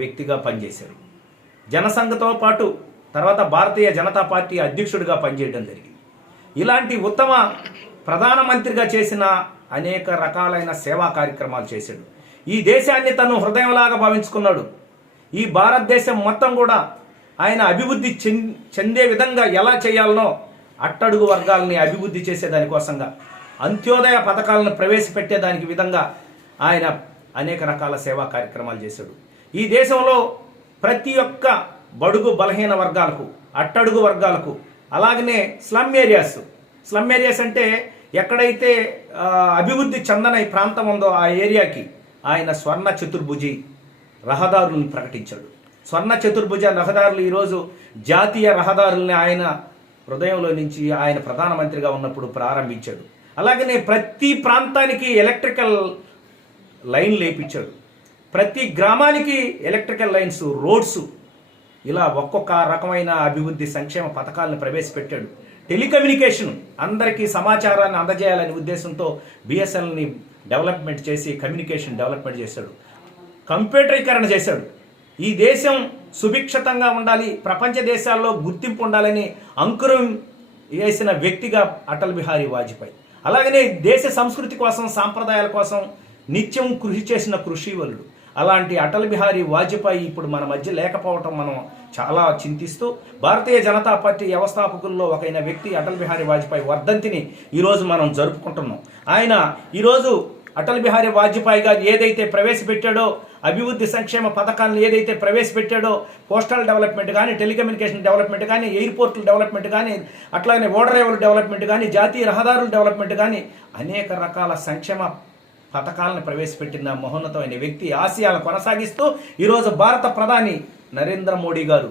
వ్యక్తిగా పనిచేశారు. జనసంఘతో పాటు తర్వాత భారతీయ జనతా పార్టీ అధ్యక్షుడిగా పనిచేయడం జరిగింది. ఇలాంటి ఉత్తమ ప్రధానమంత్రిగా చేసిన అనేక రకాలైన సేవా కార్యక్రమాలు చేశాడు. ఈ దేశాన్ని తను హృదయంలాగా భావించుకున్నాడు. ఈ భారతదేశం మొత్తం కూడా ఆయన అభివృద్ధి చెందే విధంగా ఎలా చేయాలనో అట్టడుగు వర్గాలని అభివృద్ధి చేసేదానికోసంగా అంత్యోదయ పథకాలను ప్రవేశపెట్టేదానికి విధంగా ఆయన అనేక రకాల సేవా కార్యక్రమాలు చేశాడు. ఈ దేశంలో ప్రతి ఒక్క బడుగు బలహీన వర్గాలకు అట్టడుగు వర్గాలకు అలాగనే స్లమ్ ఏరియాస్. స్లమ్ ఏరియాస్ అంటే ఎక్కడైతే అభివృద్ధి చెందన ఈ ప్రాంతం ఉందో ఆ ఏరియాకి ఆయన స్వర్ణ చతుర్భుజి రహదారులను ప్రకటించాడు. స్వర్ణ చతుర్భుజ రహదారులు ఈరోజు జాతీయ రహదారుల్ని ఆయన హృదయంలో నుంచి ఆయన ప్రధానమంత్రిగా ఉన్నప్పుడు ప్రారంభించాడు. అలాగనే ప్రతి ప్రాంతానికి ఎలక్ట్రికల్ లైన్ లేపించాడు. ప్రతి గ్రామానికి ఎలక్ట్రికల్ లైన్స్ రోడ్స్ ఇలా ఒక్కొక్క రకమైన అభివృద్ధి సంక్షేమ పథకాలను ప్రవేశపెట్టాడు. టెలికమ్యూనికేషన్ అందరికీ సమాచారాన్ని అందజేయాలనే ఉద్దేశంతో బిఎస్ఎన్ఎల్ని డెవలప్మెంట్ చేసి కమ్యూనికేషన్ డెవలప్మెంట్ చేశాడు. కంప్యూటరీకరణ చేశాడు. ఈ దేశం సుభిక్షతంగా ఉండాలి ప్రపంచ దేశాల్లో గుర్తింపు ఉండాలని అంకురం వేసిన వ్యక్తిగా అటల్ బిహారీ వాజ్పేయి. అలాగనే దేశ సంస్కృతి కోసం సాంప్రదాయాల కోసం నిత్యం కృషి చేసిన కృషివలుడు అలాంటి అటల్ బిహారీ వాజ్పేయి ఇప్పుడు మన మధ్య లేకపోవటం మనం చాలా చింతిస్తూ భారతీయ జనతా పార్టీ వ్యవస్థాపకుల్లో ఒకైన వ్యక్తి అటల్ బిహారీ వాజ్పేయి వర్ధంతిని ఈరోజు మనం జరుపుకుంటున్నాం. ఆయన ఈరోజు అటల్ బిహారీ వాజ్పేయి గారు ఏదైతే ప్రవేశపెట్టాడో అభివృద్ధి సంక్షేమ పథకాలను ఏదైతే ప్రవేశపెట్టాడో పోస్టల్ డెవలప్మెంట్ కానీ టెలికమ్యూనికేషన్ డెవలప్మెంట్ కానీ ఎయిర్పోర్టుల డెవలప్మెంట్ కానీ అట్లాగే ఓడరేవుల డెవలప్మెంట్ కానీ జాతీయ రహదారుల డెవలప్మెంట్ కానీ అనేక రకాల సంక్షేమ పథకాలను ప్రవేశపెట్టిన మహోన్నతమైన వ్యక్తి ఆశయాలను కొనసాగిస్తూ ఈరోజు భారత ప్రధాని నరేంద్ర మోడీ గారు